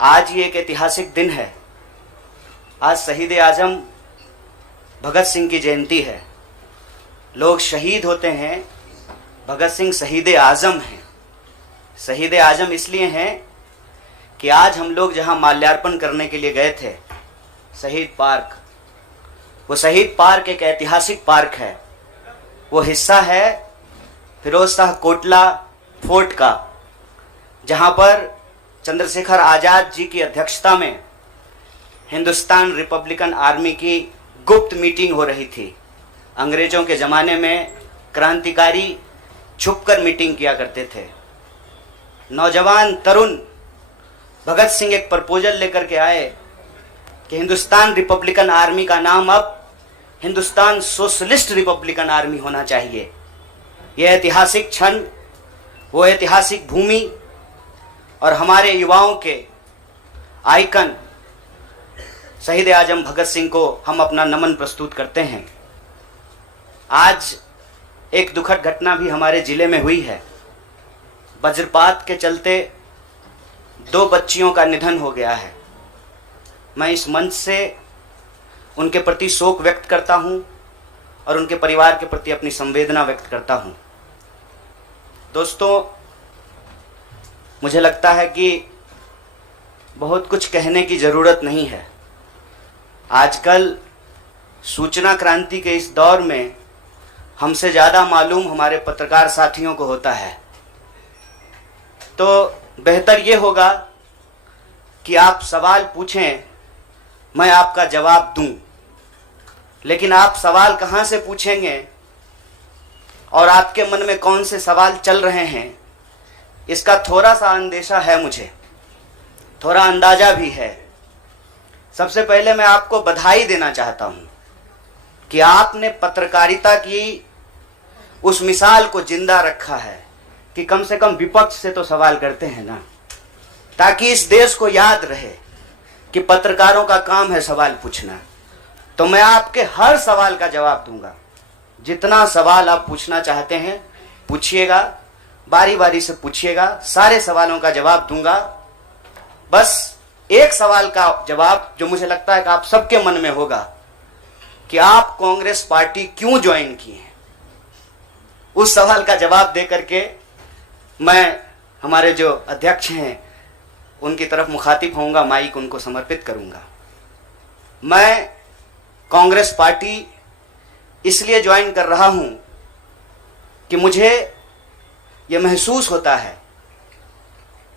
आज ये एक ऐतिहासिक दिन है। आज शहीद आजम भगत सिंह की जयंती है। लोग शहीद होते हैं, भगत सिंह शहीद आजम हैं। शहीद आजम इसलिए हैं कि आज हम लोग जहां माल्यार्पण करने के लिए गए थे, शहीद पार्क, वो शहीद पार्क एक ऐतिहासिक पार्क है। वो हिस्सा है फिरोज शाह कोटला फोर्ट का, जहां पर चंद्रशेखर आज़ाद जी की अध्यक्षता में हिंदुस्तान रिपब्लिकन आर्मी की गुप्त मीटिंग हो रही थी। अंग्रेजों के ज़माने में क्रांतिकारी छुपकर मीटिंग किया करते थे। नौजवान तरुण भगत सिंह एक प्रपोजल लेकर के आए कि हिंदुस्तान रिपब्लिकन आर्मी का नाम अब हिंदुस्तान सोशलिस्ट रिपब्लिकन आर्मी होना चाहिए। यह ऐतिहासिक क्षण, वो ऐतिहासिक भूमि और हमारे युवाओं के आइकन शहीद आजम भगत सिंह को हम अपना नमन प्रस्तुत करते हैं। आज एक दुखद घटना भी हमारे जिले में हुई है। वज्रपात के चलते 2 बच्चियों का निधन हो गया है। मैं इस मंच से उनके प्रति शोक व्यक्त करता हूं और उनके परिवार के प्रति अपनी संवेदना व्यक्त करता हूं। दोस्तों, मुझे लगता है कि बहुत कुछ कहने की ज़रूरत नहीं है। आजकल सूचना क्रांति के इस दौर में हमसे ज़्यादा मालूम हमारे पत्रकार साथियों को होता है। तो बेहतर ये होगा कि आप सवाल पूछें, मैं आपका जवाब दूं। लेकिन आप सवाल कहाँ से पूछेंगे और आपके मन में कौन से सवाल चल रहे हैं, इसका थोड़ा सा अंदेशा है, मुझे थोड़ा अंदाजा भी है। सबसे पहले मैं आपको बधाई देना चाहता हूं कि आपने पत्रकारिता की उस मिसाल को जिंदा रखा है कि कम से कम विपक्ष से तो सवाल करते हैं ना, ताकि इस देश को याद रहे कि पत्रकारों का काम है सवाल पूछना। तो मैं आपके हर सवाल का जवाब दूंगा। जितना सवाल आप पूछना चाहते हैं पूछिएगा, बारी बारी से पूछिएगा, सारे सवालों का जवाब दूंगा। बस एक सवाल का जवाब जो मुझे लगता है कि आप सबके मन में होगा कि आप कांग्रेस पार्टी क्यों ज्वाइन किए हैं, उस सवाल का जवाब दे करके मैं हमारे जो अध्यक्ष हैं उनकी तरफ मुखातिब होऊंगा, माइक उनको समर्पित करूंगा। मैं कांग्रेस पार्टी इसलिए ज्वाइन कर रहा हूं कि मुझे यह महसूस होता है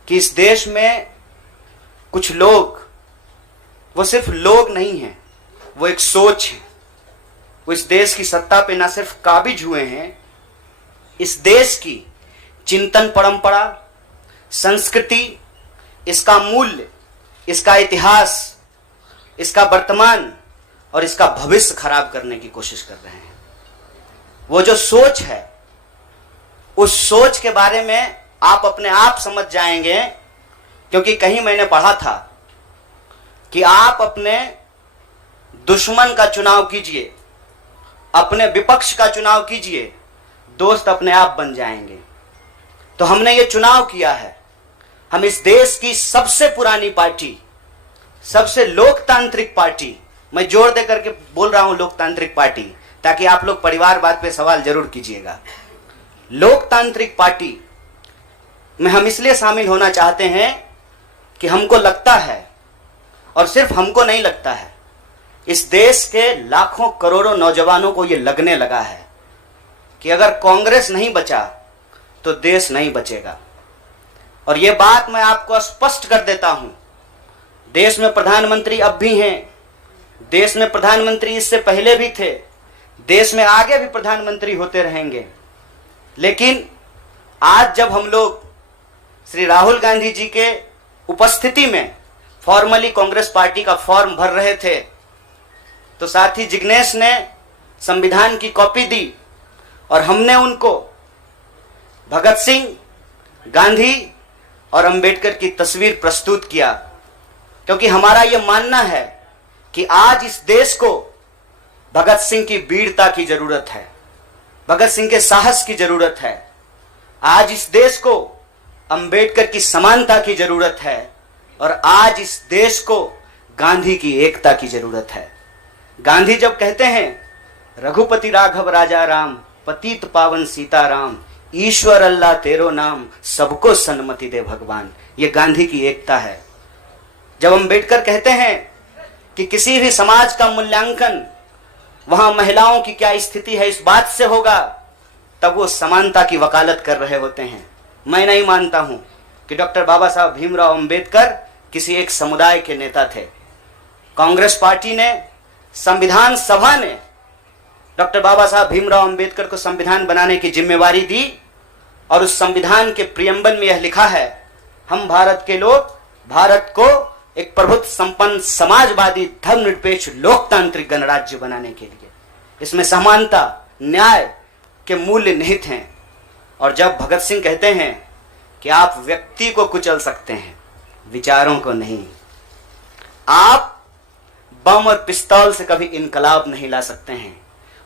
कि इस देश में कुछ लोग, वो सिर्फ लोग नहीं हैं, वो एक सोच है। वो इस देश की सत्ता पे ना सिर्फ काबिज हुए हैं, इस देश की चिंतन परंपरा, संस्कृति, इसका मूल्य, इसका इतिहास, इसका वर्तमान और इसका भविष्य खराब करने की कोशिश कर रहे हैं। वो जो सोच है, उस सोच के बारे में आप अपने आप समझ जाएंगे, क्योंकि कहीं मैंने पढ़ा था कि आप अपने दुश्मन का चुनाव कीजिए, अपने विपक्ष का चुनाव कीजिए, दोस्त अपने आप बन जाएंगे। तो हमने ये चुनाव किया है। हम इस देश की सबसे पुरानी पार्टी, सबसे लोकतांत्रिक पार्टी, मैं जोर दे करके बोल रहा हूं लोकतांत्रिक पार्टी, ताकि आप लोग परिवारवाद पे सवाल जरूर कीजिएगा। लोकतांत्रिक पार्टी में हम इसलिए शामिल होना चाहते हैं कि हमको लगता है, और सिर्फ हमको नहीं लगता है, इस देश के लाखों करोड़ों नौजवानों को यह लगने लगा है कि अगर कांग्रेस नहीं बचा तो देश नहीं बचेगा। और यह बात मैं आपको स्पष्ट कर देता हूं, देश में प्रधानमंत्री अब भी हैं, देश में प्रधानमंत्री इससे पहले भी थे, देश में आगे भी प्रधानमंत्री होते रहेंगे। लेकिन आज जब हम लोग श्री राहुल गांधी जी के उपस्थिति में फॉर्मली कांग्रेस पार्टी का फॉर्म भर रहे थे, तो साथी जिग्नेश ने संविधान की कॉपी दी और हमने उनको भगत सिंह, गांधी और अंबेडकर की तस्वीर प्रस्तुत किया, क्योंकि हमारा यह मानना है कि आज इस देश को भगत सिंह की वीरता की जरूरत है, भगत सिंह के साहस की जरूरत है। आज इस देश को अंबेडकर की समानता की जरूरत है, और आज इस देश को गांधी की एकता की जरूरत है। गांधी जब कहते हैं रघुपति राघव राजा राम, पतित पावन सीताराम, ईश्वर अल्लाह तेरो नाम, सबको सन्मति दे भगवान, ये गांधी की एकता है। जब अम्बेडकर कहते हैं कि किसी भी समाज का मूल्यांकन वहां महिलाओं की क्या स्थिति है इस बात से होगा, तब वो समानता की वकालत कर रहे होते हैं। मैं नहीं मानता हूं कि डॉक्टर बाबा साहब भीमराव अंबेडकर किसी एक समुदाय के नेता थे। कांग्रेस पार्टी ने, संविधान सभा ने डॉक्टर बाबा साहब भीमराव अंबेडकर को संविधान बनाने की जिम्मेवारी दी और उस संविधान के प्रियम्बल में यह लिखा है, हम भारत के लोग भारत को एक प्रभुत्व संपन्न समाजवादी धर्मनिरपेक्ष लोकतांत्रिक गणराज्य बनाने के लिए, इसमें समानता न्याय के मूल्य निहित हैं। और जब भगत सिंह कहते हैं कि आप व्यक्ति को कुचल सकते हैं, विचारों को नहीं, आप बम और पिस्तौल से कभी इनकलाब नहीं ला सकते हैं,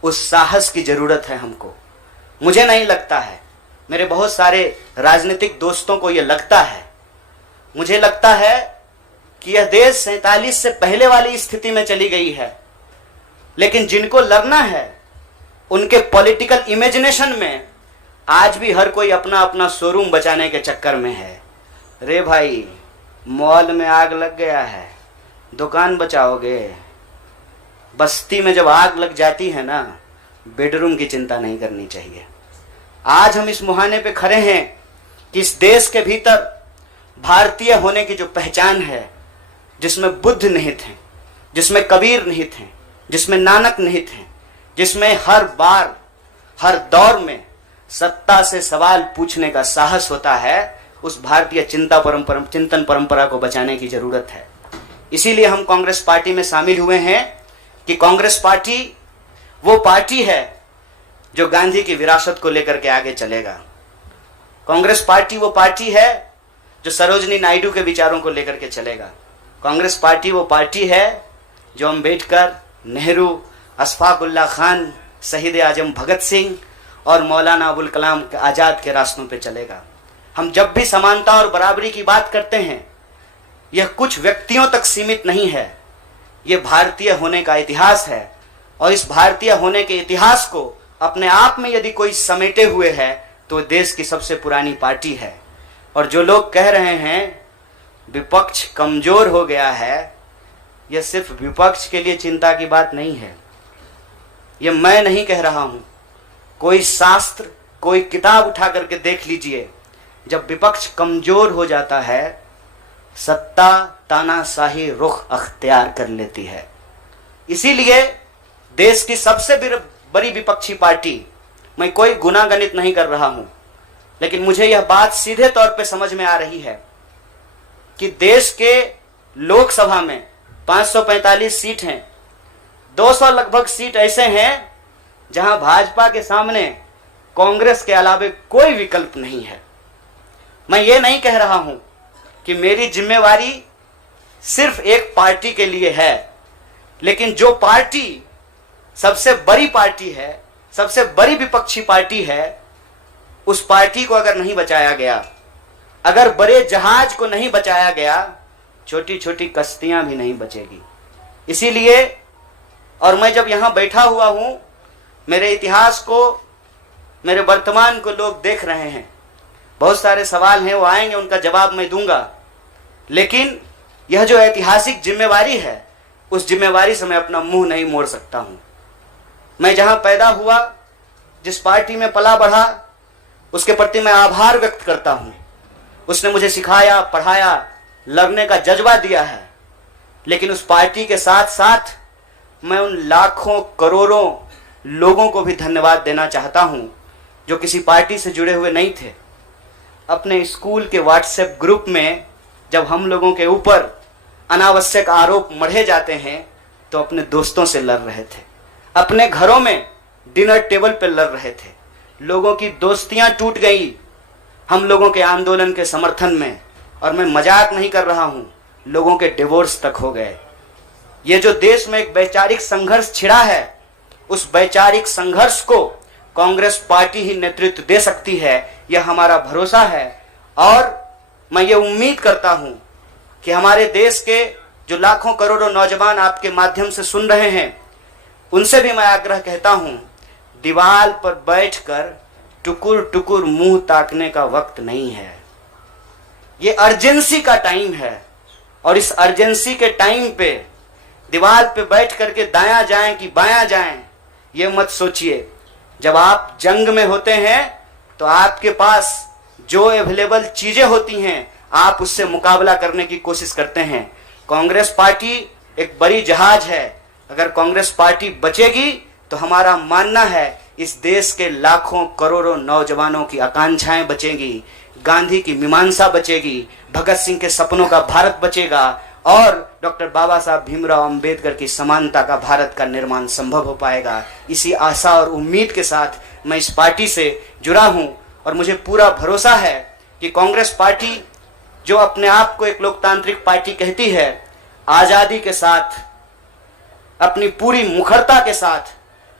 उस साहस की जरूरत है हमको। मुझे नहीं लगता है, मेरे बहुत सारे राजनीतिक दोस्तों को यह लगता है, मुझे लगता है कि यह देश 47 से पहले वाली स्थिति में चली गई है। लेकिन जिनको लड़ना है उनके पॉलिटिकल इमेजिनेशन में आज भी हर कोई अपना अपना शोरूम बचाने के चक्कर में है। रे भाई, मॉल में आग लग गया है, दुकान बचाओगे? बस्ती में जब आग लग जाती है ना, बेडरूम की चिंता नहीं करनी चाहिए। आज हम इस मुहाने पे खड़े हैं कि इस देश के भीतर भारतीय होने की जो पहचान है, जिसमें बुद्ध निहित हैं, जिसमें कबीर निहित हैं, जिसमें नानक निहित हैं, जिसमें हर बार हर दौर में सत्ता से सवाल पूछने का साहस होता है, उस भारतीय चिंतन परंपरा को बचाने की जरूरत है। इसीलिए हम कांग्रेस पार्टी में शामिल हुए हैं कि कांग्रेस पार्टी वो पार्टी है जो गांधी की विरासत को लेकर के आगे चलेगा। कांग्रेस पार्टी वो पार्टी है जो सरोजनी नायडू के विचारों को लेकर के चलेगा। कांग्रेस पार्टी वो पार्टी है जो अम्बेडकर, नेहरू, अशफाक उल्लाह खान, शहीद आजम भगत सिंह और मौलाना अबुल कलाम आज़ाद के रास्तों पे चलेगा। हम जब भी समानता और बराबरी की बात करते हैं, यह कुछ व्यक्तियों तक सीमित नहीं है, यह भारतीय होने का इतिहास है। और इस भारतीय होने के इतिहास को अपने आप में यदि कोई समेटे हुए है तो देश की सबसे पुरानी पार्टी है। और जो लोग कह रहे हैं विपक्ष कमजोर हो गया है, यह सिर्फ विपक्ष के लिए चिंता की बात नहीं है। यह मैं नहीं कह रहा हूं, कोई शास्त्र, कोई किताब उठा करके देख लीजिए। जब विपक्ष कमजोर हो जाता है, सत्ता तानाशाही रुख अख्तियार कर लेती है। इसीलिए देश की सबसे बड़ी विपक्षी पार्टी, मैं कोई गुनागणित नहीं कर रहा हूं, लेकिन मुझे यह बात सीधे तौर पे समझ में आ रही है कि देश के लोकसभा में 545 सीट हैं, 200 लगभग सीट ऐसे हैं जहां भाजपा के सामने कांग्रेस के अलावे कोई विकल्प नहीं है। मैं ये नहीं कह रहा हूं कि मेरी जिम्मेवारी सिर्फ एक पार्टी के लिए है, लेकिन जो पार्टी सबसे बड़ी पार्टी है, सबसे बड़ी विपक्षी पार्टी है, उस पार्टी को अगर नहीं बचाया गया, अगर बड़े जहाज को नहीं बचाया गया, छोटी छोटी कश्तियां भी नहीं बचेगी। इसीलिए, और मैं जब यहां बैठा हुआ हूं, मेरे इतिहास को, मेरे वर्तमान को लोग देख रहे हैं। बहुत सारे सवाल हैं, वो आएंगे, उनका जवाब मैं दूंगा। लेकिन यह जो ऐतिहासिक जिम्मेवारी है, उस जिम्मेवारी से मैं अपना मुंह नहीं मोड़ सकता हूं। मैं जहां पैदा हुआ, जिस पार्टी में पला बढ़ा, उसके प्रति मैं आभार व्यक्त करता हूं। उसने मुझे सिखाया, पढ़ाया, लड़ने का जज्बा दिया है। लेकिन उस पार्टी के साथ साथ मैं उन लाखों करोड़ों लोगों को भी धन्यवाद देना चाहता हूं जो किसी पार्टी से जुड़े हुए नहीं थे। अपने स्कूल के व्हाट्सएप ग्रुप में जब हम लोगों के ऊपर अनावश्यक आरोप मढ़े जाते हैं तो अपने दोस्तों से लड़ रहे थे, अपने घरों में डिनर टेबल पर लड़ रहे थे। लोगों की दोस्तियां टूट गई हम लोगों के आंदोलन के समर्थन में, और मैं मजाक नहीं कर रहा हूं, लोगों के डिवोर्स तक हो गए। ये जो देश में एक वैचारिक संघर्ष छिड़ा है, उस वैचारिक संघर्ष को कांग्रेस पार्टी ही नेतृत्व दे सकती है, यह हमारा भरोसा है। और मैं ये उम्मीद करता हूं कि हमारे देश के जो लाखों करोड़ों नौजवान आपके माध्यम से सुन रहे हैं, उनसे भी मैं आग्रह कहता हूं, दीवार पर बैठकर टुकुर टुकुर मुंह ताकने का वक्त नहीं है। ये अर्जेंसी का टाइम है और इस अर्जेंसी के टाइम पे दीवार पे बैठ करके दायां जाएं कि बायां जाएं, ये मत सोचिए। जब आप जंग में होते हैं तो आपके पास जो अवेलेबल चीजें होती हैं आप उससे मुकाबला करने की कोशिश करते हैं। कांग्रेस पार्टी एक बड़ी जहाज है, अगर कांग्रेस पार्टी बचेगी तो हमारा मानना है इस देश के लाखों करोड़ों नौजवानों की आकांक्षाएं बचेंगी, गांधी की मीमांसा बचेगी, भगत सिंह के सपनों का भारत बचेगा और डॉक्टर बाबा साहब भीमराव अंबेडकर की समानता का भारत का निर्माण संभव हो पाएगा। इसी आशा और उम्मीद के साथ मैं इस पार्टी से जुड़ा हूं और मुझे पूरा भरोसा है कि कांग्रेस पार्टी जो अपने आप को एक लोकतांत्रिक पार्टी कहती है, आजादी के साथ, अपनी पूरी मुखरता के साथ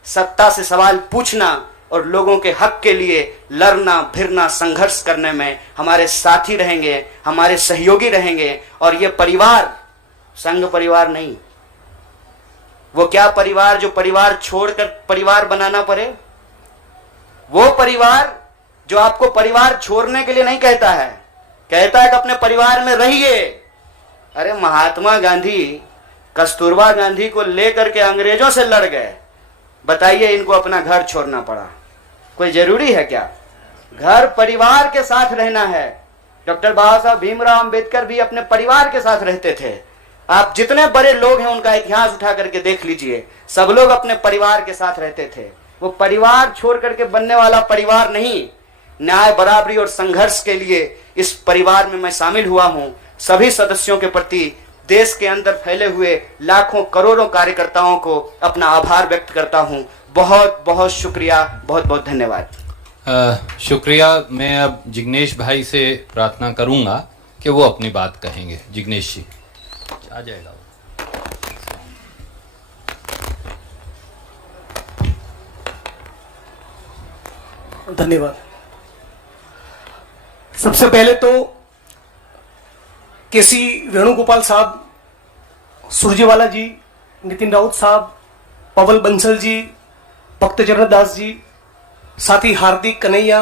सत्ता से सवाल पूछना और लोगों के हक के लिए लड़ना भिड़ना संघर्ष करने में हमारे साथी रहेंगे, हमारे सहयोगी रहेंगे। और ये परिवार संघ परिवार नहीं, वो क्या परिवार जो परिवार छोड़कर परिवार बनाना पड़े, वो परिवार जो आपको परिवार छोड़ने के लिए नहीं कहता है, कहता है कि अपने परिवार में रहिए। अरे महात्मा गांधी कस्तूरबा गांधी को लेकर के अंग्रेजों से लड़ गए, बताइए इनको अपना घर छोड़ना पड़ा, कोई जरूरी है क्या? घर परिवार के साथ रहना है। डॉक्टर बाबा साहब भीमराव अंबेडकर भी अपने परिवार के साथ रहते थे। आप जितने बड़े लोग हैं उनका इतिहास उठा करके देख लीजिए, सब लोग अपने परिवार के साथ रहते थे। वो परिवार छोड़ करके बनने वाला परिवार नहीं। न्याय बराबरी और संघर्ष के लिए इस परिवार में मैं शामिल हुआ हूं। सभी सदस्यों के प्रति देश के अंदर फैले हुए लाखों करोड़ों कार्यकर्ताओं को अपना आभार व्यक्त करता हूं। बहुत बहुत शुक्रिया, बहुत बहुत धन्यवाद। शुक्रिया। मैं अब जिग्नेश भाई से प्रार्थना करूंगा कि वो अपनी बात कहेंगे। जिग्नेश जी आ जाएगा। धन्यवाद। सबसे पहले तो केसी वेणुगोपाल साहब, सुरजेवाला जी, नितिन राउत साहब, पवन बंसल जी, भक्तचरण दास जी, साथ ही हार्दिक कन्हैया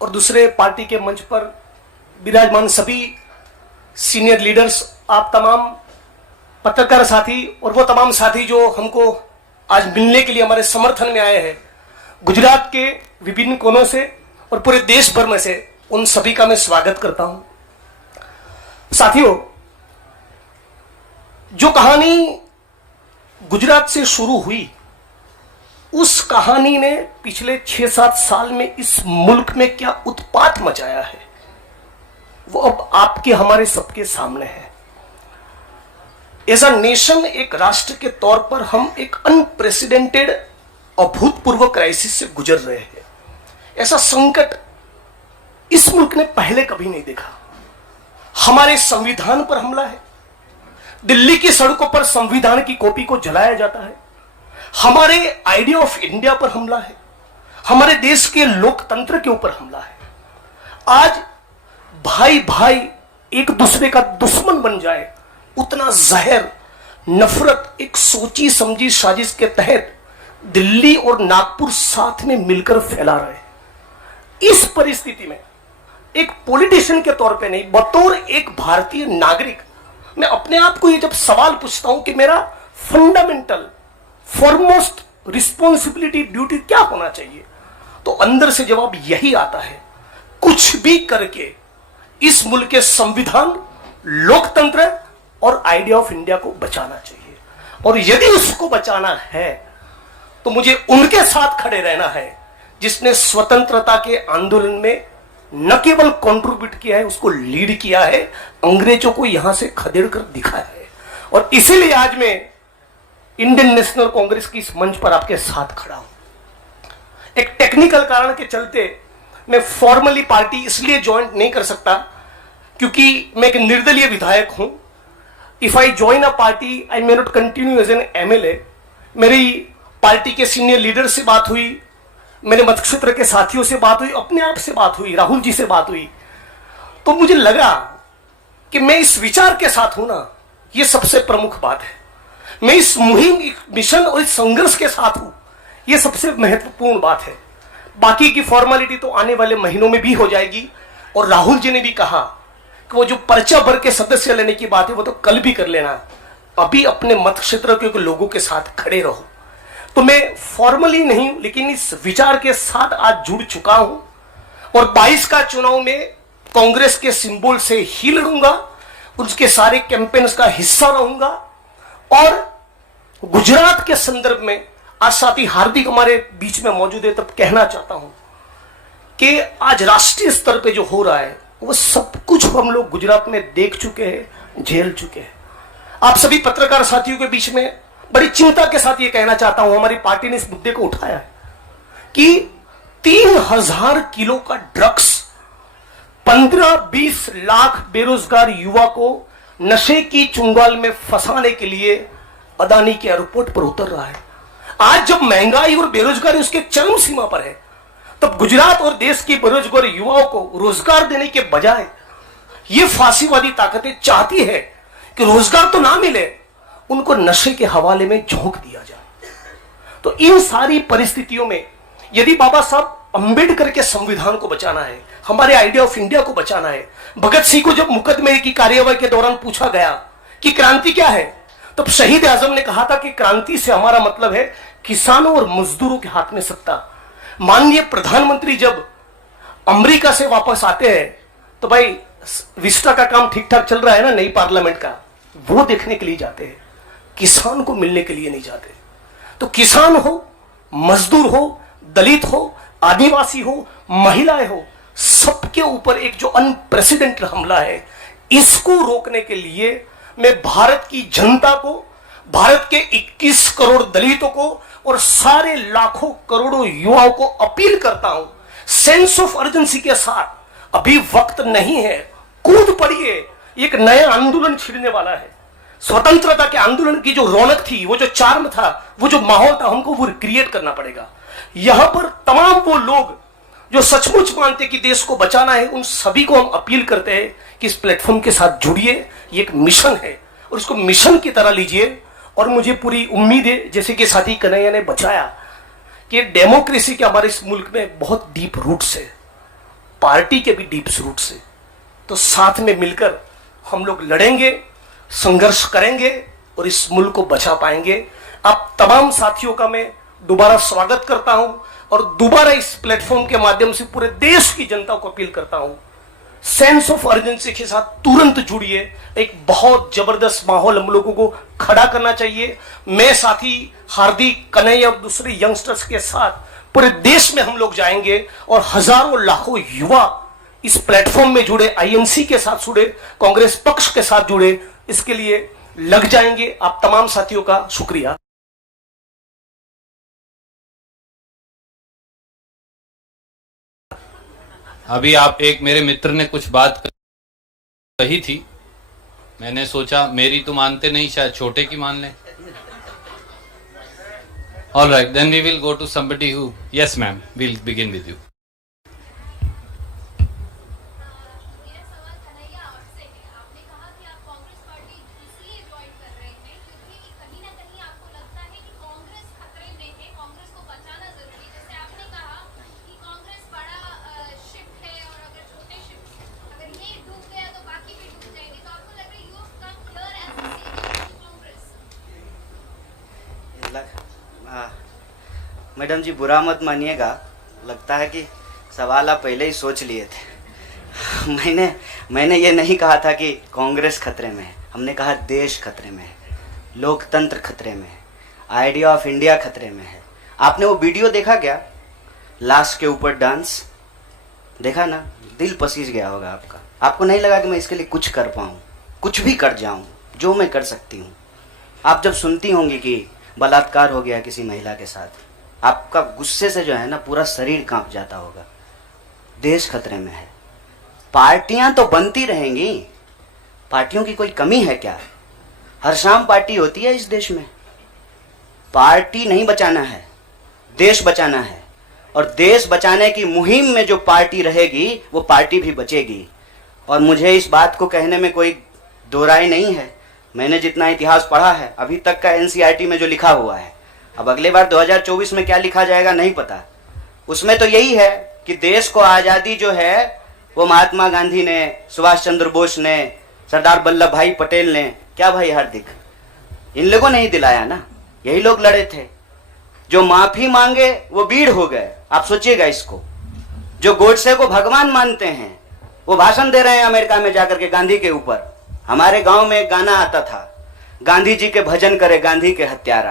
और दूसरे पार्टी के मंच पर विराजमान सभी सीनियर लीडर्स, आप तमाम पत्रकार साथी और वो तमाम साथी जो हमको आज मिलने के लिए हमारे समर्थन में आए हैं, गुजरात के विभिन्न कोनों से और पूरे देश भर में से, उन सभी का मैं स्वागत करता हूं। साथियों, जो कहानी गुजरात से शुरू हुई, उस कहानी ने पिछले 6-7 साल में इस मुल्क में क्या उत्पात मचाया है, वो अब आपके हमारे सबके सामने है। एज अ नेशन, एक राष्ट्र के तौर पर हम एक अनप्रेसिडेंटेड, अभूतपूर्व क्राइसिस से गुजर रहे हैं। ऐसा संकट इस मुल्क ने पहले कभी नहीं देखा। हमारे संविधान पर हमला है, दिल्ली की सड़कों पर संविधान की कॉपी को जलाया जाता है, हमारे आइडिया ऑफ इंडिया पर हमला है, हमारे देश के लोकतंत्र के ऊपर हमला है। आज भाई भाई एक दूसरे का दुश्मन बन जाए, उतना जहर, नफरत एक सोची समझी साजिश के तहत दिल्ली और नागपुर साथ में मिलकर फैला रहे हैं। इस परिस्थिति में एक पॉलिटिशियन के तौर पे नहीं, बतौर एक भारतीय नागरिक, मैं अपने आप को ये जब सवाल पूछता हूं कि मेरा फंडामेंटल फॉरमोस्ट रिस्पॉन्सिबिलिटी, ड्यूटी क्या होना चाहिए, तो अंदर से जवाब यही आता है, कुछ भी करके इस मुल्क के संविधान, लोकतंत्र और आइडिया ऑफ इंडिया को बचाना चाहिए। और यदि उसको बचाना है तो मुझे उनके साथ खड़े रहना है जिसने स्वतंत्रता के आंदोलन में न केवल कंट्रीब्यूट किया है, उसको लीड किया है, अंग्रेजों को यहां से खदेड़ कर दिखाया है। और इसीलिए आज मैं इंडियन नेशनल कांग्रेस की इस मंच पर आपके साथ खड़ा हूं। एक टेक्निकल कारण के चलते मैं फॉर्मली पार्टी इसलिए ज्वाइन नहीं कर सकता क्योंकि मैं एक निर्दलीय विधायक हूं। If I join a party I may not continue as an MLA. मेरी पार्टी के सीनियर लीडर से बात हुई, मेरे मतक्षेत्र के साथियों से बात हुई, अपने आप से बात हुई, राहुल जी से बात हुई, तो मुझे लगा कि मैं इस विचार के साथ हूं ना, यह सबसे प्रमुख बात है। मैं इस मुहिम, मिशन और इस संघर्ष के साथ हूं, यह सबसे महत्वपूर्ण बात है। बाकी की फॉर्मेलिटी तो आने वाले महीनों में भी हो जाएगी। और राहुल जी ने भी कहा कि वो जो पर्चा भर के सदस्य लेने की बात है वो तो कल भी कर लेना, अभी अपने मत क्षेत्र के लोगों के साथ खड़े रहो। तो मैं फॉर्मली नहीं लेकिन इस विचार के साथ आज जुड़ चुका हूं और 22 का चुनाव में कांग्रेस के सिंबल से ही लड़ूंगा, उसके सारे कैंपेन्स का हिस्सा रहूंगा। और गुजरात के संदर्भ में आज साथी हार्दिक हमारे बीच में मौजूद है, तब कहना चाहता हूं कि आज राष्ट्रीय स्तर पे जो हो रहा है वो सब कुछ हम लोग गुजरात में देख चुके हैं, झेल चुके हैं। आप सभी पत्रकार साथियों के बीच में बड़ी चिंता के साथ ये कहना चाहता हूं, हमारी पार्टी ने इस मुद्दे को उठाया है कि 3000 किलो का ड्रग्स 15-20 लाख बेरोजगार युवा को नशे की चुंगाल में फंसाने के लिए अदानी के एयरपोर्ट पर उतर रहा है। आज जब महंगाई और बेरोजगारी उसके चरम सीमा पर है, तब गुजरात और देश की बेरोजगार युवाओं को रोजगार देने के बजाय ये फांसीवादी ताकतें चाहती है कि रोजगार तो ना मिले, उनको नशे के हवाले में झोंक दिया जाए। तो इन सारी परिस्थितियों में यदि बाबा साहब अंबेडकर के संविधान को बचाना है, हमारे आइडिया ऑफ इंडिया को बचाना है, भगत सिंह को जब मुकदमे की कार्यवाही के दौरान पूछा गया कि क्रांति क्या है, तब शहीद आजम ने कहा था कि क्रांति से हमारा मतलब है किसानों और मजदूरों के हाथ में सत्ता। माननीय प्रधानमंत्री जब अमेरिका से वापस आते हैं तो भाई विस्टा का काम ठीक ठाक चल रहा है ना, नई पार्लियामेंट का, वो देखने के लिए जाते हैं, किसान को मिलने के लिए नहीं जाते। तो किसान हो, मजदूर हो, दलित हो, आदिवासी हो, महिलाएं हो, सबके ऊपर एक जो अनप्रेसिडेंटेड हमला है, इसको रोकने के लिए मैं भारत की जनता को, भारत के 21 करोड़ दलितों को और सारे लाखों करोड़ों युवाओं को अपील करता हूं, सेंस ऑफ अर्जेंसी के साथ, अभी वक्त नहीं है, कूद पड़िए, एक नया आंदोलन छिड़ने वाला है। स्वतंत्रता के आंदोलन की जो रौनक थी, वो जो चार्म था, वो जो माहौल था, हमको वो क्रिएट करना पड़ेगा। यहां पर तमाम वो लोग जो सचमुच मानते कि देश को बचाना है, उन सभी को हम अपील करते हैं कि इस प्लेटफॉर्म के साथ जुड़िए। ये एक मिशन है और इसको मिशन की तरह लीजिए। और मुझे पूरी उम्मीद है, जैसे कि साथी कन्हैया ने बचाया, कि डेमोक्रेसी के हमारे इस मुल्क में बहुत डीप रूट्स है, पार्टी के भी डीप रूट्स है। तो साथ में मिलकर हम लोग लड़ेंगे, संघर्ष करेंगे और इस मुल्क को बचा पाएंगे। आप तमाम साथियों का मैं दोबारा स्वागत करता हूं और दोबारा इस प्लेटफॉर्म के माध्यम से पूरे देश की जनता को अपील करता हूं, सेंस ऑफ अर्जेंसी के साथ तुरंत जुड़िए। एक बहुत जबरदस्त माहौल हम लोगों को खड़ा करना चाहिए। मैं साथी हार्दिक, कन्हैया और दूसरे यंगस्टर्स के साथ पूरे देश में हम लोग जाएंगे और हजारों लाखों युवा इस प्लेटफॉर्म में जुड़े, आईएनसी के साथ जुड़े, कांग्रेस पक्ष के साथ जुड़े, इसके लिए लग जाएंगे। आप तमाम साथियों का शुक्रिया। अभी आप, एक मेरे मित्र ने कुछ बात कही थी, मैंने सोचा मेरी तो मानते नहीं, शायद छोटे की मान लें। All right, then we will go to somebody who, yes ma'am, we'll begin with you. Madam ji बुरा मत मानिएगा, लगता है कि सवाल आप पहले ही सोच लिए थे। मैंने ये नहीं कहा था कि कांग्रेस खतरे में है, हमने कहा देश खतरे में है, लोकतंत्र खतरे में है, आइडिया ऑफ इंडिया खतरे में है। आपने वो वीडियो देखा क्या, लाश के ऊपर डांस देखा ना, दिल पसीज गया होगा आपका। आपको नहीं लगा कि मैं इसके लिए कुछ कर पाऊँ, कुछ भी कर जाऊँ जो मैं कर सकती हूँ। आप जब सुनती होंगी कि बलात्कार हो गया किसी महिला के साथ, आपका गुस्से से जो है ना पूरा शरीर कांप जाता होगा। देश खतरे में है। पार्टियां तो बनती रहेंगी, पार्टियों की कोई कमी है क्या? हर शाम पार्टी होती है इस देश में। पार्टी नहीं बचाना है, देश बचाना है। और देश बचाने की मुहिम में जो पार्टी रहेगी वो पार्टी भी बचेगी। और मुझे इस बात को कहने में कोई दो राय नहीं है। मैंने जितना इतिहास पढ़ा है अभी तक का एनसीईआरटी में जो लिखा हुआ है, अब अगले बार 2024 में क्या लिखा जाएगा नहीं पता। उसमें तो यही है कि देश को आज़ादी जो है वो महात्मा गांधी ने, सुभाष चंद्र बोस ने, सरदार वल्लभ भाई पटेल ने, क्या भाई हार्दिक, इन लोगों ने ही दिलाया ना। यही लोग लड़े थे। जो माफी मांगे वो बीड़ हो गए। आप सोचिएगा इसको। जो गोडसे को भगवान मानते हैं वो भाषण दे रहे हैं अमेरिका में जाकर के गांधी के ऊपर। हमारे गांव में एक गाना आता था, गांधी जी के भजन करे गांधी के हत्यारा।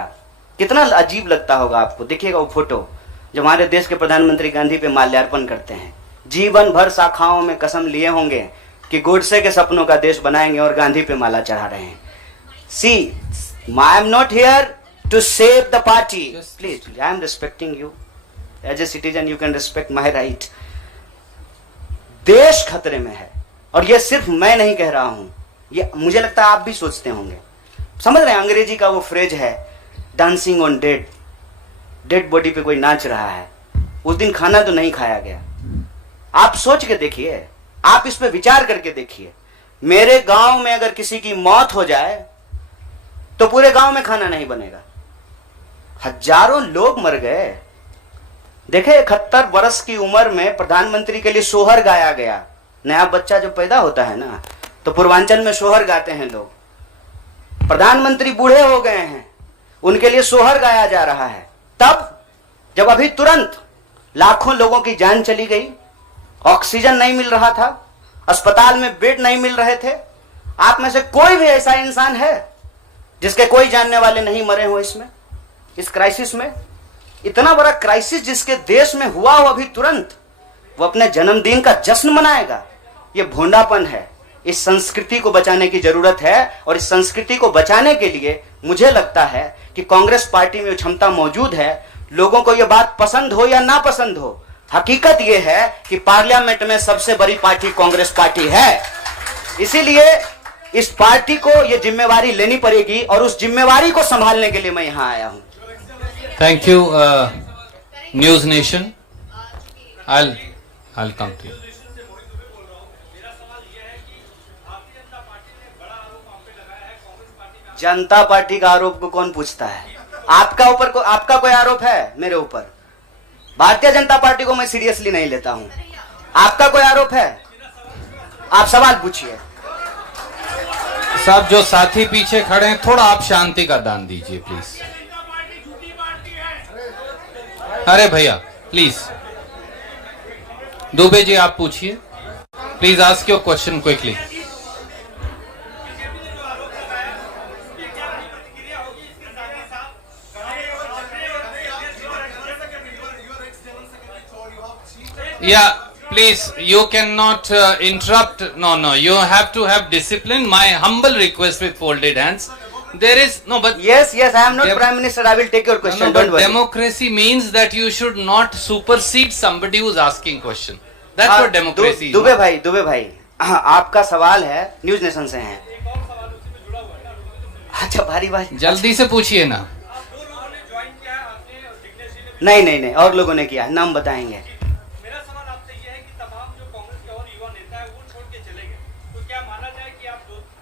कितना अजीब लगता होगा आपको। देखिएगा वो फोटो जो हमारे देश के प्रधानमंत्री गांधी पे माल्यार्पण करते हैं। जीवन भर शाखाओं में कसम लिए होंगे कि गोडसे के सपनों का देश बनाएंगे और गांधी पे माला चढ़ा रहे हैं। See, I am not here to save the party. Please, I am respecting you. As a citizen, you can respect my right. देश खतरे में है और ये सिर्फ मैं नहीं कह रहा हूं, ये मुझे लगता है आप भी सोचते होंगे। समझ रहे हैं, अंग्रेजी का वो फ्रेज है dancing on dead, dead body पे कोई नाच रहा है। उस दिन खाना तो नहीं खाया गया। आप सोच के देखिए, आप इस पे विचार करके देखिए। मेरे गांव में अगर किसी की मौत हो जाए तो पूरे गांव में खाना नहीं बनेगा। हजारों लोग मर गए। देखे 71 वर्ष की उम्र में प्रधानमंत्री के लिए सोहर गाया गया। नया बच्चा जब पैदा होता है ना तो पूर्वांचल में सोहर गाते हैं लोग। प्रधानमंत्री बूढ़े हो गए हैं, उनके लिए सोहर गाया जा रहा है। तब जब अभी तुरंत लाखों लोगों की जान चली गई, ऑक्सीजन नहीं मिल रहा था, अस्पताल में बेड नहीं मिल रहे थे। आप में से कोई भी ऐसा इंसान है जिसके कोई जानने वाले नहीं मरे हो इसमें, इस क्राइसिस में? इतना बड़ा क्राइसिस जिसके देश में हुआ हो अभी तुरंत, वो अपने जन्मदिन का जश्न मनाएगा? ये भोंडापन है। इस संस्कृति को बचाने की जरूरत है और इस संस्कृति को बचाने के लिए मुझे लगता है कि कांग्रेस पार्टी में क्षमता मौजूद है। लोगों को यह बात पसंद हो या ना पसंद हो, हकीकत यह है कि पार्लियामेंट में सबसे बड़ी पार्टी कांग्रेस पार्टी है। इसीलिए इस पार्टी को यह जिम्मेवारी लेनी पड़ेगी और उस जिम्मेवारी को संभालने के लिए मैं यहां आया हूं। Thank you, News Nation. I'll come to you. Janata party का आरोप को कौन पूछता है? आपका कोई आरोप है मेरे ऊपर? भारतीय जनता पार्टी को मैं सीरियसली नहीं लेता हूं। आपका कोई आरोप है? आप सवाल पूछिए। साहब, जो साथी पीछे खड़े हैं, थोड़ा आप शांति का दान दीजिए प्लीज। अरे भैया प्लीज, दुबे जी आप पूछिए please. Ask your question quickly. Yeah, please, you cannot interrupt. No, you have to have discipline. My humble request with folded hands. There is no, but yes, I am not Prime Minister. I will take your question. No, Don't worry. Democracy means that you should not supersede somebody who's asking question. That's what democracy is. Dubey भाई, आपका सवाल है, news nation से है। अच्छा, भारी जल्दी से पूछिए ना। नहीं, और लोगों ने किया, नाम बताएंगे। मेरा सवाल आपसे यह है कि तमाम जो कांग्रेस के और युवा नेता है वो छोड़ के चले गए, तो क्या माना जाए कि आप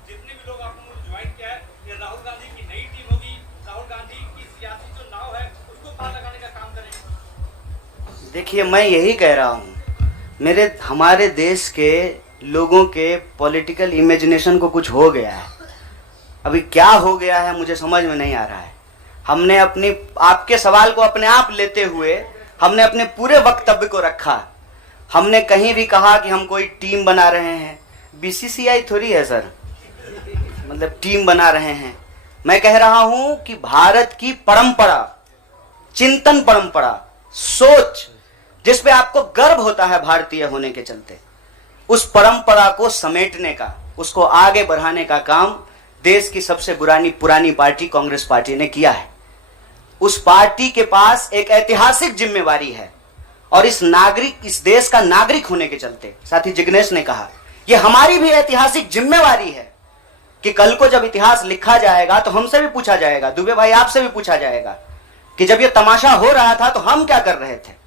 जितने भी लोग आपने ज्वाइन किया है, ये राहुल गांधी की नई टीम होगी, राहुल गांधी की सियासी जो नाव है उसको पार लगाने का काम करेंगे? देखिए, मैं यही कह रहा हूँ, हमारे देश के लोगों के पॉलिटिकल इमेजिनेशन को कुछ हो गया है। अभी क्या हो गया है मुझे समझ में नहीं आ रहा है। हमने आपके सवाल को अपने आप लेते हुए हमने अपने पूरे वक्तव्य को रखा। हमने कहीं भी कहा कि हम कोई टीम बना रहे हैं। बीसीसीआई थोड़ी है सर, मतलब टीम बना रहे हैं। मैं कह रहा हूं कि भारत की परंपरा, चिंतन परंपरा, सोच, जिस पे आपको गर्व होता है भारतीय होने के चलते, उस परंपरा को समेटने का, उसको आगे बढ़ाने का काम देश की सबसे पुरानी पार्टी कांग्रेस पार्टी ने किया है। उस पार्टी के पास एक ऐतिहासिक जिम्मेवारी है और इस देश का नागरिक होने के चलते, साथी जिग्नेश ने कहा, यह हमारी भी ऐतिहासिक जिम्मेवारी है कि कल को जब इतिहास लिखा जाएगा तो हमसे भी पूछा जाएगा, दुबे भाई आपसे भी पूछा जाएगा कि जब यह तमाशा हो रहा था तो हम क्या कर रहे थे।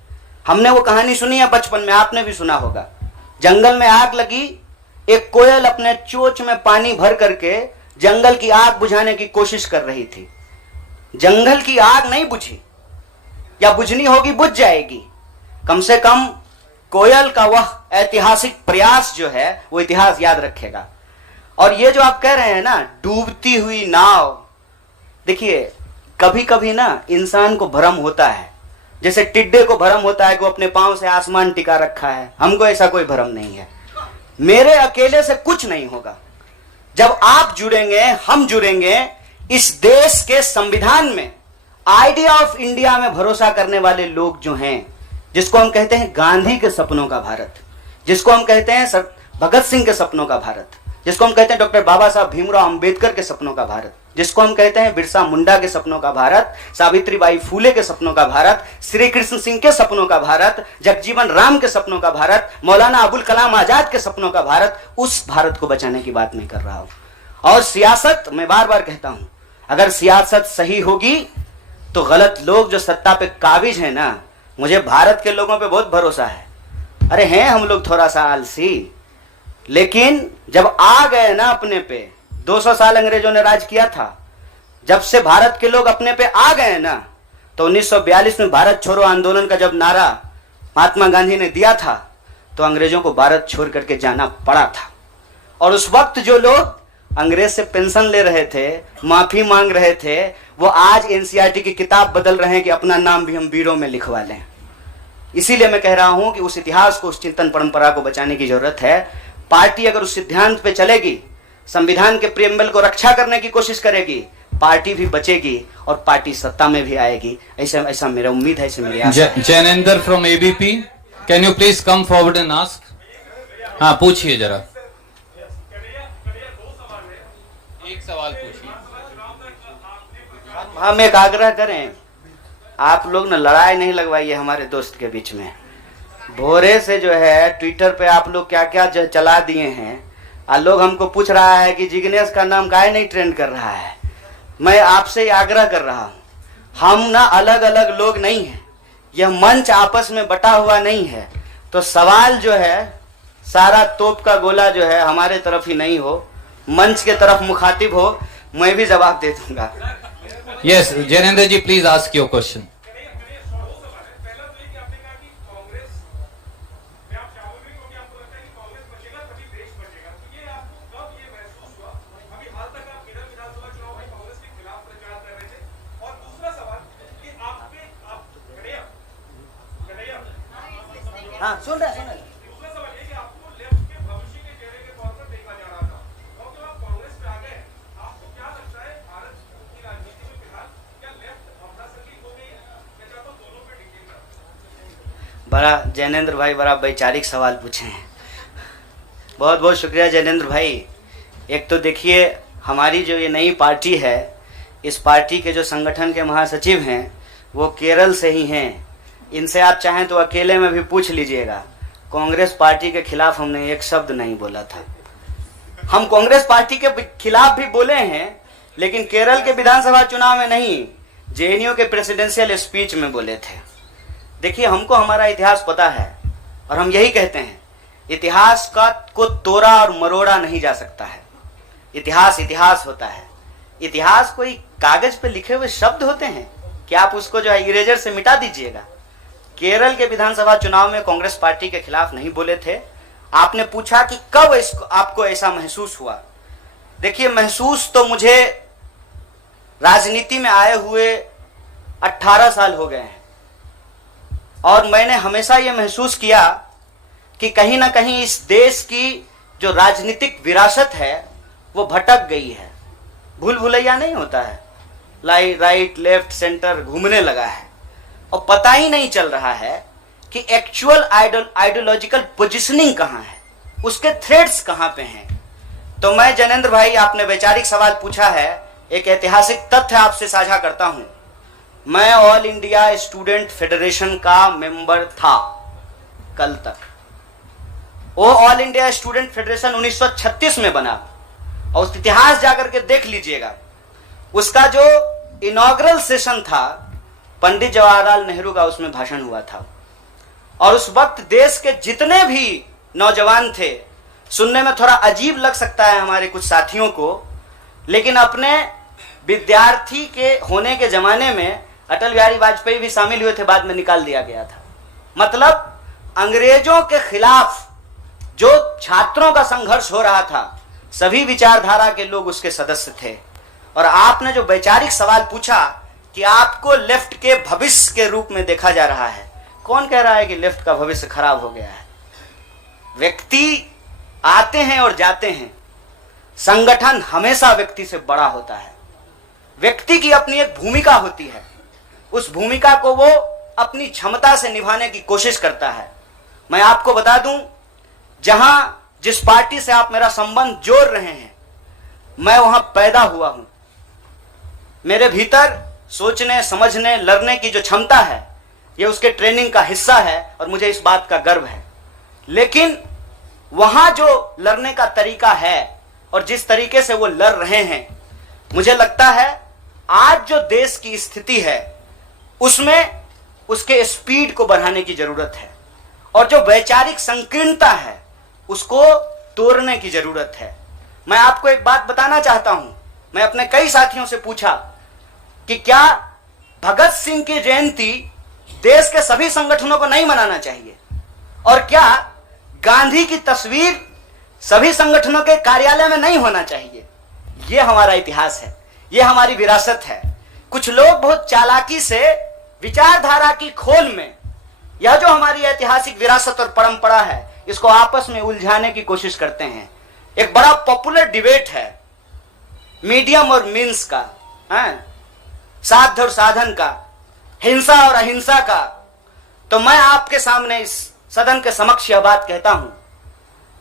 हमने वो कहानी सुनी है बचपन में, आपने भी सुना होगा। जंगल में आग लगी एक कोयल अपने चोंच में पानी भर करके जंगल की आग बुझाने की कोशिश कर रही थी। जंगल की आग नहीं बुझी, या बुझनी होगी बुझ जाएगी। कम से कम कोयल का वह ऐतिहासिक प्रयास जो है वो इतिहास याद रखेगा। और ये जो आप कह रहे हैं ना, डूबती हुई नाव, देखिए कभी कभी ना इंसान को भ्रम होता है, जैसे टिड्डे को भ्रम होता है कि वो अपने पांव से आसमान टिका रखा है। हमको ऐसा कोई भ्रम नहीं है। मेरे अकेले से कुछ नहीं होगा। जब आप जुड़ेंगे, हम जुड़ेंगे, इस देश के संविधान में, आइडिया ऑफ इंडिया में भरोसा करने वाले लोग जो हैं, जिसको हम कहते हैं गांधी के सपनों का भारत, जिसको हम कहते हैं भगत सिंह के सपनों का भारत, जिसको हम कहते हैं डॉक्टर बाबा साहब भीमराव अंबेडकर के सपनों का भारत, जिसको हम कहते हैं बिरसा मुंडा के सपनों का भारत, सावित्रीबाई फूले के सपनों का भारत, श्री कृष्ण सिंह के सपनों का भारत, जगजीवन राम के सपनों का भारत, मौलाना अबुल कलाम आजाद के सपनों का भारत, उस भारत को बचाने की बात नहीं कर रहा हूं। और सियासत, मैं बार बार कहता हूं, अगर सियासत सही होगी तो गलत लोग जो सत्ता पे काबिज है ना, मुझे भारत के लोगों पे बहुत भरोसा है। अरे हैं हम लोग थोड़ा सा आलसी, लेकिन जब आ गए ना अपने पे, 200 साल अंग्रेजों ने राज किया था, जब से भारत के लोग अपने पे आ गए ना, तो 1942 में भारत छोड़ो आंदोलन का जब नारा महात्मा गांधी ने दिया था, तो अंग्रेजों को भारत छोड़ करके जाना पड़ा था। और उस वक्त जो लोग अंग्रेज से पेंशन ले रहे थे, माफी मांग रहे थे, वो आज एनसीईआरटी की किताब बदल रहे हैं कि अपना नाम भी हम वीरों में लिखवा लें। इसीलिए मैं कह रहा हूं कि उस इतिहास को, उस चिंतन परंपरा को बचाने की जरूरत है। पार्टी अगर उस सिद्धांत पे चलेगी, संविधान के प्रियम्बल को रक्षा करने की कोशिश करेगी, पार्टी भी बचेगी और पार्टी सत्ता में भी आएगी। ऐसा मेरा उम्मीद है, ऐसे मेरी आशा है। Jainendra from ABP, can you please come forward and ask. हाँ, पूछिए जरा, एक सवाल पूछिए। हम एक आग्रह करें, आप लोग ना लड़ाई नहीं लगवाइए हमारे दोस्त के बीच में। भोरे से जो है ट्विटर पे आप लोग क्या क्या चला दिए हैं, और लोग हमको पूछ रहा है कि जिग्नेश का नाम काहे नहीं ट्रेंड कर रहा है। मैं आपसे आग्रह कर रहा हूं, हम ना अलग अलग लोग नहीं हैं, यह मंच आपस में बटा हुआ नहीं है। तो सवाल जो है, सारा तोप का गोला जो है हमारे तरफ ही नहीं हो, मंच के तरफ मुखातिब हो, मैं भी जवाब दे दूंगा। Yes, Jainendra ji please ask your question. हाँ, सुन रहे। दूसरा सवाल ये कि आपको लेफ्ट के भविष्य के चेहरे के तौर पर देखा जा रहा था, और जब आप कांग्रेस में आ गए, आपको क्या लगता है भारत की राजनीति में फिलहाल क्या लेफ्ट अप्रासंगिक हो गई है? मैं चाहता हूँ दोनों पे डिटेल का। बड़ा जैनेंद्र भाई बड़ा वैचारिक सवाल पूछे हैं, बहुत बहुत शुक्रिया जैनेंद्र भाई। एक तो देखिए, हमारी जो ये नई पार्टी है, इस पार्टी के जो संगठन के महासचिव हैं वो केरल से ही हैं। इनसे आप चाहें तो अकेले में भी पूछ लीजिएगा, कांग्रेस पार्टी के खिलाफ हमने एक शब्द नहीं बोला था। हम कांग्रेस पार्टी के खिलाफ भी बोले हैं, लेकिन केरल के विधानसभा चुनाव में नहीं, जेएनयू के प्रेसिडेंशियल स्पीच में बोले थे। देखिए, हमको हमारा इतिहास पता है और हम यही कहते हैं, इतिहास को तोड़ा और मरोड़ा नहीं जा सकता है। इतिहास इतिहास होता है। इतिहास कोई कागज पे लिखे हुए शब्द होते हैं कि आप उसको जो है इरेजर से मिटा दीजिएगा। केरल के विधानसभा चुनाव में कांग्रेस पार्टी के खिलाफ नहीं बोले थे। आपने पूछा कि कब आपको ऐसा महसूस हुआ। देखिए, महसूस तो मुझे राजनीति में आए हुए 18 साल हो गए हैं, और मैंने हमेशा यह महसूस किया कि कहीं ना कहीं इस देश की जो राजनीतिक विरासत है वो भटक गई है। भूल भुलैया नहीं होता है, राइट लेफ्ट सेंटर घूमने लगा है, और पता ही नहीं चल रहा है कि एक्चुअल आइडियोलॉजिकल पोजीशनिंग कहाँ है, उसके थ्रेड्स कहाँ पे हैं। तो मैं जैनेंद्र भाई, आपने वैचारिक सवाल पूछा है, एक ऐतिहासिक तथ्य आपसे साझा करता हूं। मैं ऑल इंडिया स्टूडेंट फेडरेशन का मेंबर था कल तक। वो ऑल इंडिया स्टूडेंट फेडरेशन 1936 में बना, और उस इतिहास जाकर के देख लीजिएगा। उसका जो इनॉग्रल सेशन था, पंडित जवाहरलाल नेहरू का उसमें भाषण हुआ था, और उस वक्त देश के जितने भी नौजवान थे सुनने में थोड़ा अजीब लग सकता है हमारे कुछ साथियों को, लेकिन अपने विद्यार्थी के होने के जमाने में अटल बिहारी वाजपेयी भी शामिल हुए थे, बाद में निकाल दिया गया था। मतलब अंग्रेजों के खिलाफ जो छात्रों का संघर्ष हो रहा था, सभी विचारधारा के लोग उसके सदस्य थे। और आपने जो वैचारिक सवाल पूछा कि आपको लेफ्ट के भविष्य के रूप में देखा जा रहा है, कौन कह रहा है कि लेफ्ट का भविष्य खराब हो गया है? व्यक्ति आते हैं और जाते हैं, संगठन हमेशा व्यक्ति से बड़ा होता है। व्यक्ति की अपनी एक भूमिका होती है, उस भूमिका को वो अपनी क्षमता से निभाने की कोशिश करता है। मैं आपको बता दूं, जहां जिस पार्टी से आप मेरा संबंध जोड़ रहे हैं, मैं वहां पैदा हुआ हूं। मेरे भीतर सोचने, समझने, लड़ने की जो क्षमता है, ये उसके ट्रेनिंग का हिस्सा है और मुझे इस बात का गर्व है। लेकिन वहां जो लड़ने का तरीका है और जिस तरीके से वो लड़ रहे हैं, मुझे लगता है आज जो देश की स्थिति है उसमें उसके स्पीड को बढ़ाने की जरूरत है और जो वैचारिक संकीर्णता है उसको तोड़ने की जरूरत है। मैं आपको एक बात बताना चाहता हूं। मैं अपने कई साथियों से पूछा कि क्या भगत सिंह की जयंती देश के सभी संगठनों को नहीं मनाना चाहिए, और क्या गांधी की तस्वीर सभी संगठनों के कार्यालय में नहीं होना चाहिए? यह हमारा इतिहास है, यह हमारी विरासत है। कुछ लोग बहुत चालाकी से विचारधारा की खोल में यह जो हमारी ऐतिहासिक विरासत और परंपरा है, इसको आपस में उलझाने की कोशिश करते हैं। एक बड़ा पॉपुलर डिबेट है मीडियम और मीन्स का, साध्य और साधन का, हिंसा और अहिंसा का। तो मैं आपके सामने इस सदन के समक्ष यह बात कहता हूं,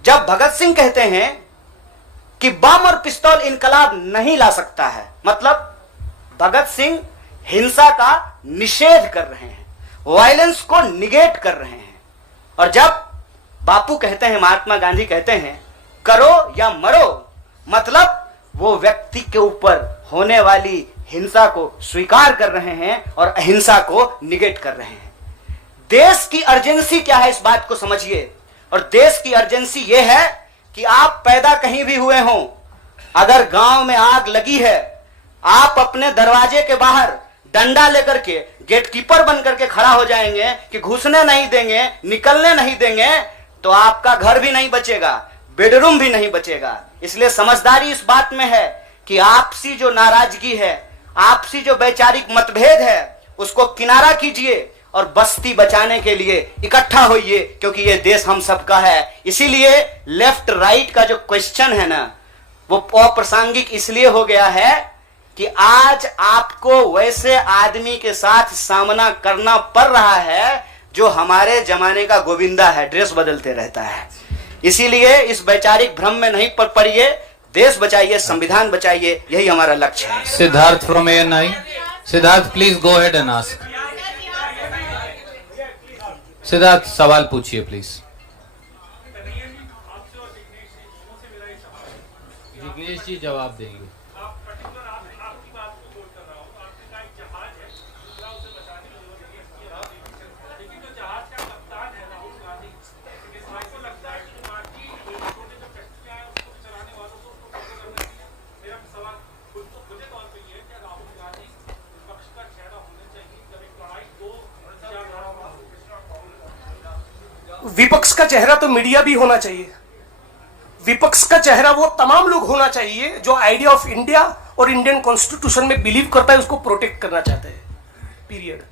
जब भगत सिंह कहते हैं कि बम और पिस्तौल इनकलाब नहीं ला सकता है, मतलब भगत सिंह हिंसा का निषेध कर रहे हैं, वायलेंस को निगेट कर रहे हैं। और जब बापू कहते हैं, महात्मा गांधी कहते हैं करो या मरो, मतलब वो व्यक्ति के ऊपर होने वाली हिंसा को स्वीकार कर रहे हैं और अहिंसा को निगेट कर रहे हैं। देश की अर्जेंसी क्या है, इस बात को समझिए। और देश की अर्जेंसी यह है कि आप पैदा कहीं भी हुए हों, अगर गांव में आग लगी है, आप अपने दरवाजे के बाहर डंडा लेकर के गेटकीपर बन करके खड़ा हो जाएंगे कि घुसने नहीं देंगे, निकलने नहीं देंगे, तो आपका घर भी नहीं बचेगा, बेडरूम भी नहीं बचेगा। इसलिए समझदारी इस बात में है कि आपसी जो नाराजगी है, आपसी जो वैचारिक मतभेद है, उसको किनारा कीजिए और बस्ती बचाने के लिए इकट्ठा होइए, क्योंकि ये देश हम सबका है। इसीलिए लेफ्ट राइट का जो क्वेश्चन है ना, वो अप्रासंगिक इसलिए हो गया है कि आज आपको वैसे आदमी के साथ सामना करना पड़ रहा है जो हमारे जमाने का गोविंदा है, ड्रेस बदलते रहता है। इसीलिए इस वैचारिक भ्रम में नहीं पड़िए, देश बचाइए, संविधान बचाइए, यही हमारा लक्ष्य है। Siddharth from ANI. Siddharth, please go ahead and ask. Siddharth, सवाल पूछिए प्लीज. जिग्नेश जी जवाब देंगे. विपक्ष का चेहरा तो मीडिया भी होना चाहिए। विपक्ष का चेहरा वो तमाम लोग होना चाहिए जो आइडिया ऑफ इंडिया और इंडियन कॉन्स्टिट्यूशन में बिलीव करता है, उसको प्रोटेक्ट करना चाहते हैं, पीरियड।